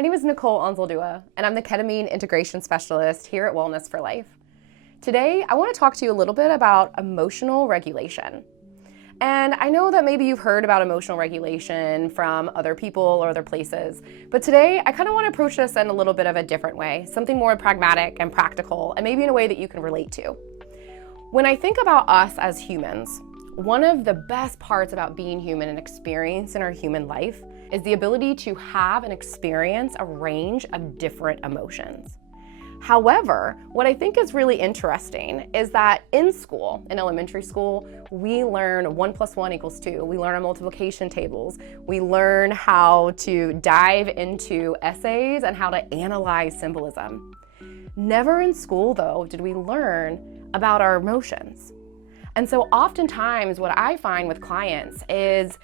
My name is Nicole, and I'm the ketamine integration specialist here at Wellness for Life. Today, I want to talk to you a little bit about emotional regulation. And I know that maybe you've heard about emotional regulation from other people or other places, but today I kind of want to approach this in a little bit of a different way, something more pragmatic and practical, and maybe in a way that you can relate to. When I think about us as humans, one of the best parts about being human and experiencing our human life is the ability to have and experience a range of different emotions. However, what I think is really interesting is that in school, in elementary school, we learn 1 + 1 = 2. We learn our multiplication tables. We learn how to dive into essays and how to analyze symbolism. Never in school, though, did we learn about our emotions. And so oftentimes what I find with clients is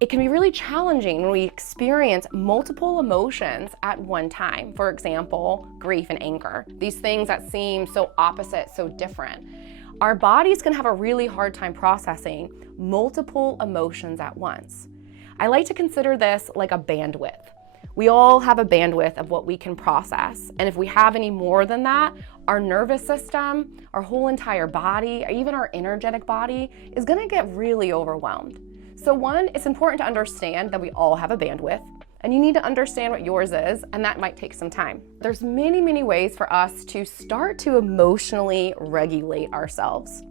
it can be really challenging when we experience multiple emotions at one time. For example, grief and anger. These things that seem so opposite, so different. Our bodies can have a really hard time processing multiple emotions at once. I like to consider this like a bandwidth. We all have a bandwidth of what we can process. And if we have any more than that, our nervous system, our whole entire body, or even our energetic body is gonna get really overwhelmed. So one, it's important to understand that we all have a bandwidth, and you need to understand what yours is, and that might take some time. There's many, many ways for us to start to emotionally regulate ourselves.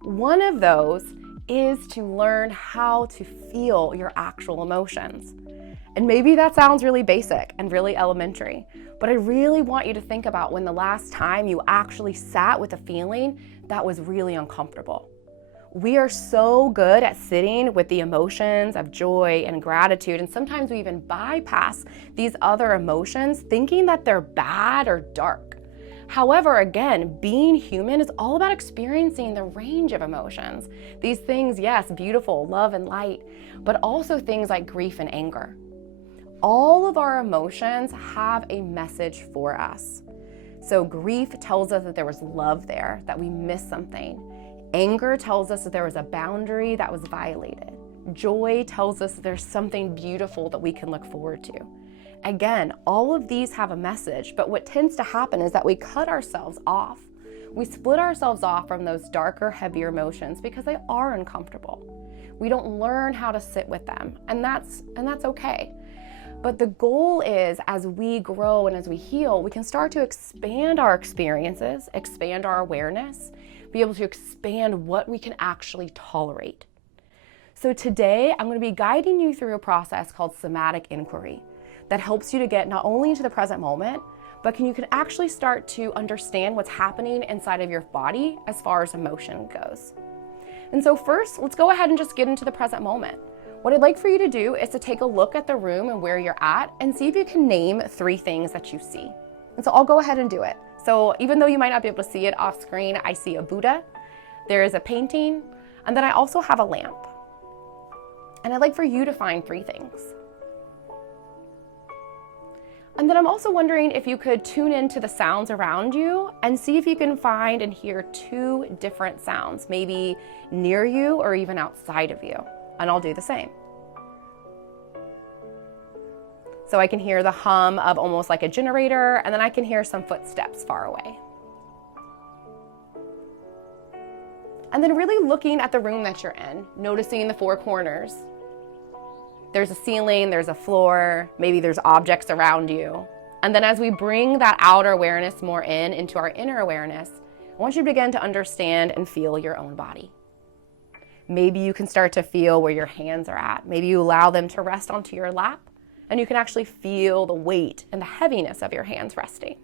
One of those is to learn how to feel your actual emotions. And maybe that sounds really basic and really elementary, but I really want you to think about when the last time you actually sat with a feeling that was really uncomfortable. We are so good at sitting with the emotions of joy and gratitude, and sometimes we even bypass these other emotions thinking that they're bad or dark. However, again, being human is all about experiencing the range of emotions. These things, yes, beautiful, love and light, but also things like grief and anger. All of our emotions have a message for us. So grief tells us that there was love there, that we missed something. Anger tells us that there was a boundary that was violated. Joy tells us that there's something beautiful that we can look forward to. Again, all of these have a message, but what tends to happen is that we cut ourselves off. We split ourselves off from those darker, heavier emotions because they are uncomfortable. We don't learn how to sit with them, and that's okay. But the goal is, as we grow and as we heal, we can start to expand our experiences, expand our awareness, be able to expand what we can actually tolerate. So today, I'm going to be guiding you through a process called somatic inquiry that helps you to get not only into the present moment, but you can actually start to understand what's happening inside of your body as far as emotion goes. And so first, let's go ahead and just get into the present moment. What I'd like for you to do is to take a look at the room and where you're at and see if you can name 3 things that you see. And so I'll go ahead and do it. So even though you might not be able to see it off screen, I see a Buddha, there is a painting, and then I also have a lamp. And I'd like for you to find 3 things. And then I'm also wondering if you could tune into the sounds around you and see if you can find and hear 2 different sounds, maybe near you or even outside of you. And I'll do the same. So I can hear the hum of almost like a generator, and then I can hear some footsteps far away. And then really looking at the room that you're in, noticing the 4 corners. There's a ceiling, there's a floor, maybe there's objects around you. And then as we bring that outer awareness more into our inner awareness, I want you to begin to understand and feel your own body. Maybe you can start to feel where your hands are at. Maybe you allow them to rest onto your lap, and you can actually feel the weight and the heaviness of your hands resting.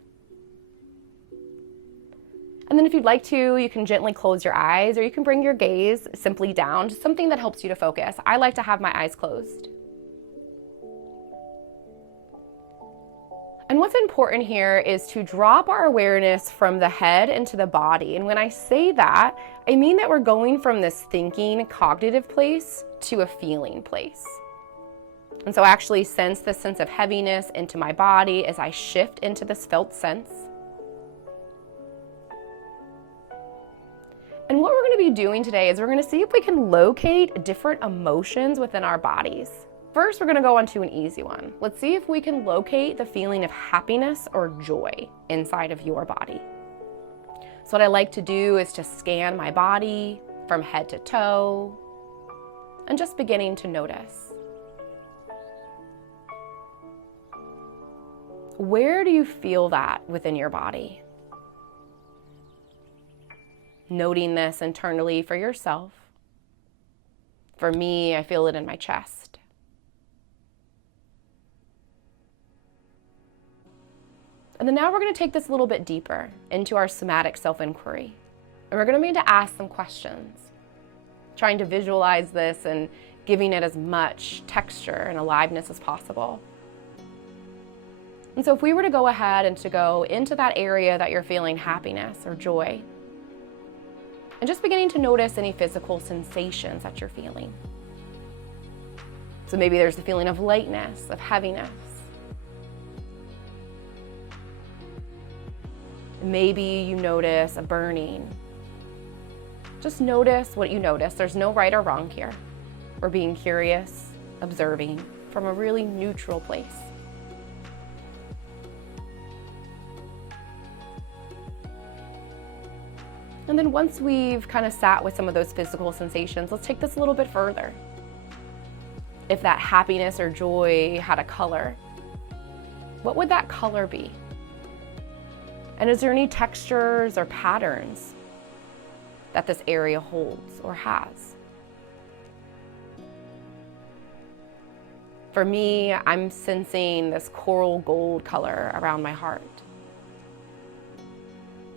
And then if you'd like to, you can gently close your eyes, or you can bring your gaze simply down to something that helps you to focus. I like to have my eyes closed. And what's important here is to drop our awareness from the head into the body. And when I say that, I mean that we're going from this thinking, cognitive place to a feeling place. And so I actually sense this sense of heaviness into my body as I shift into this felt sense. And what we're going to be doing today is we're going to see if we can locate different emotions within our bodies. first we're gonna go on to an easy one. Let's see if we can locate the feeling of happiness or joy inside of your body. So what I like to do is to scan my body from head to toe and just beginning to notice. Where do you feel that within your body? Noting this internally for yourself. For me, I feel it in my chest. And then now we're going to take this a little bit deeper into our somatic self-inquiry. And we're going to begin to ask some questions, trying to visualize this and giving it as much texture and aliveness as possible. And so if we were to go ahead and to go into that area that you're feeling happiness or joy, and just beginning to notice any physical sensations that you're feeling. So maybe there's the feeling of lightness, of heaviness. Maybe you notice a burning. Just notice what you notice. There's no right or wrong here. We're being curious, observing from a really neutral place. And then once we've kind of sat with some of those physical sensations, let's take this a little bit further. If that happiness or joy had a color, what would that color be? And is there any textures or patterns that this area holds or has? For me, I'm sensing this coral gold color around my heart.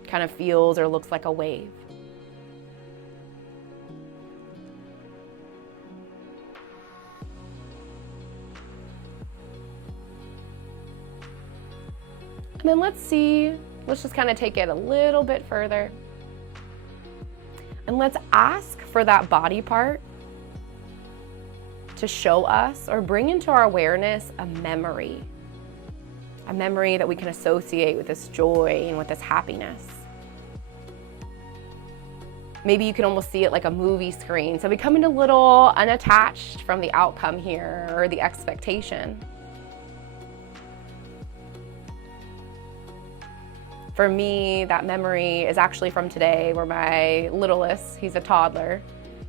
Kind of feels or looks like a wave. And then let's just kind of take it a little bit further. And let's ask for that body part to show us or bring into our awareness a memory that we can associate with this joy and with this happiness. Maybe you can almost see it like a movie screen. So becoming a little unattached from the outcome here or the expectation. For me, that memory is actually from today where my littlest, he's a toddler,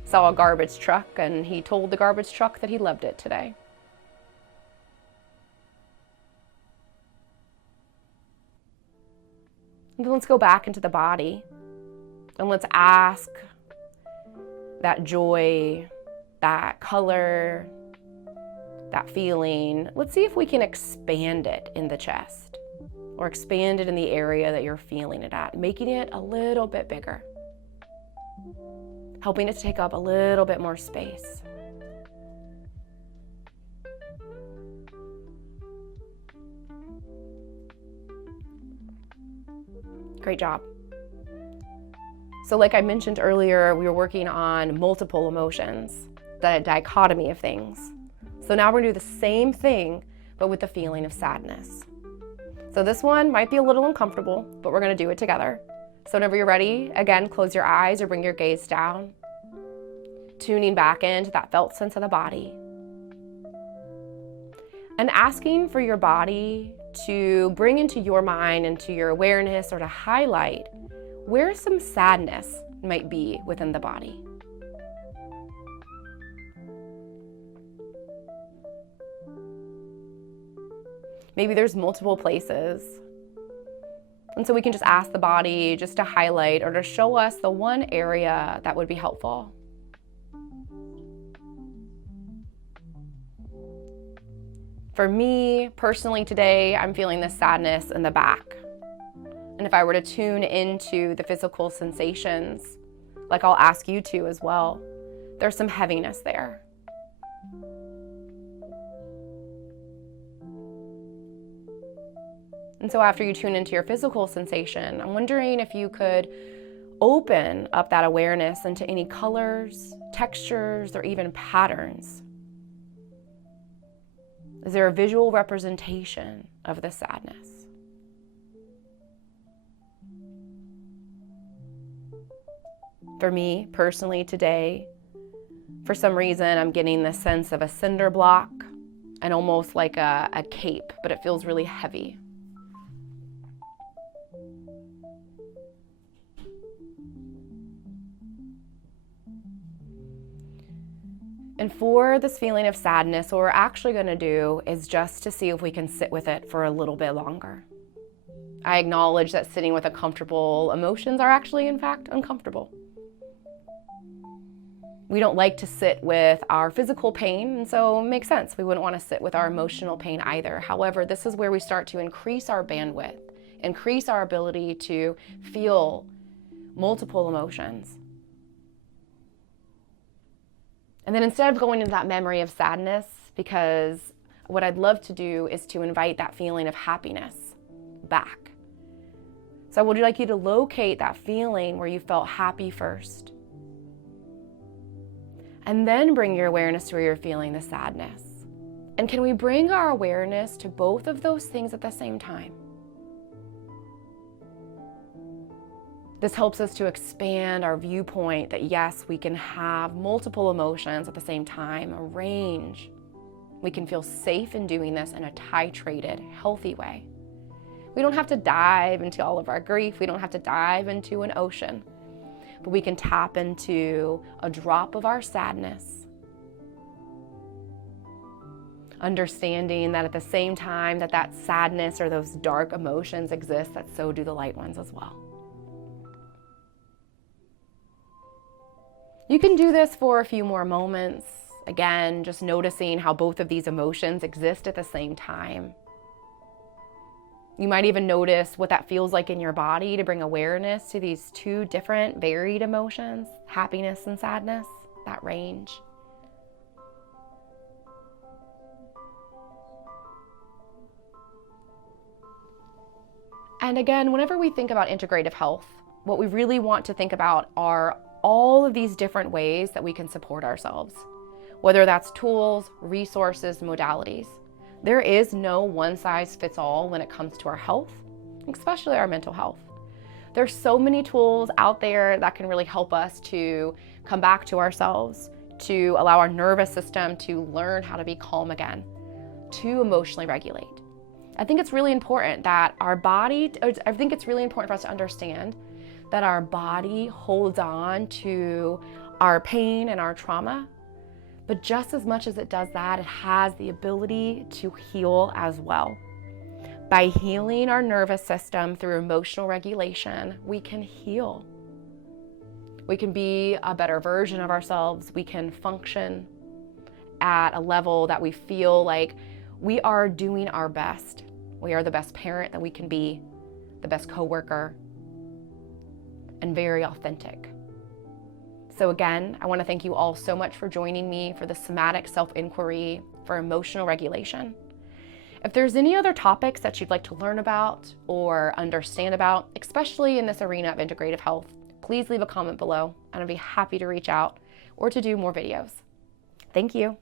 saw a garbage truck and he told the garbage truck that he loved it today. And then let's go back into the body. And let's ask that joy, that color, that feeling. Let's see if we can expand it in the chest or expand it in the area that you're feeling it at, making it a little bit bigger, helping it to take up a little bit more space. Great job. So like I mentioned earlier, we were working on multiple emotions, the dichotomy of things. So now we're gonna do the same thing, but with the feeling of sadness. So this one might be a little uncomfortable, but we're gonna do it together. So whenever you're ready, again, close your eyes or bring your gaze down, tuning back into that felt sense of the body. And asking for your body to bring into your mind, into your awareness, or to highlight where some sadness might be within the body. Maybe there's multiple places. And so we can just ask the body just to highlight or to show us the one area that would be helpful. For me, personally today, I'm feeling this sadness in the back. And if I were to tune into the physical sensations, like I'll ask you to as well, there's some heaviness there. And so after you tune into your physical sensation, I'm wondering if you could open up that awareness into any colors, textures, or even patterns. Is there a visual representation of the sadness? For me, personally today, for some reason, I'm getting the sense of a cinder block and almost like a cape, but it feels really heavy. And for this feeling of sadness, what we're actually going to do is just to see if we can sit with it for a little bit longer. I acknowledge that sitting with uncomfortable emotions are actually, in fact, uncomfortable. We don't like to sit with our physical pain, and so it makes sense. We wouldn't want to sit with our emotional pain either. However, this is where we start to increase our bandwidth, increase our ability to feel multiple emotions. And then instead of going into that memory of sadness, because what I'd love to do is to invite that feeling of happiness back. So I would like you to locate that feeling where you felt happy first. And then bring your awareness to where you're feeling the sadness. And can we bring our awareness to both of those things at the same time? This helps us to expand our viewpoint that yes, we can have multiple emotions at the same time, a range. We can feel safe in doing this in a titrated, healthy way. We don't have to dive into all of our grief. We don't have to dive into an ocean, but we can tap into a drop of our sadness, understanding that at the same time that sadness or those dark emotions exist, that so do the light ones as well. You can do this for a few more moments. Again, just noticing how both of these emotions exist at the same time. You might even notice what that feels like in your body to bring awareness to these two different varied emotions, happiness and sadness, that range. And again, whenever we think about integrative health, what we really want to think about are all of these different ways that we can support ourselves, whether that's tools, resources, modalities. There is no one size fits all when it comes to our health, especially our mental health. There's so many tools out there that can really help us to come back to ourselves, to allow our nervous system to learn how to be calm again, to emotionally regulate. I think it's really important that for us to understand that our body holds on to our pain and our trauma, but just as much as it does that, it has the ability to heal as well. By healing our nervous system through emotional regulation, we can heal. We can be a better version of ourselves. We can function at a level that we feel like we are doing our best. We are the best parent that we can be, the best coworker, and very authentic. So again, I want to thank you all so much for joining me for the somatic self-inquiry for emotional regulation. If there's any other topics that you'd like to learn about or understand about, especially in this arena of integrative health, please leave a comment below and I'd be happy to reach out or to do more videos. Thank you.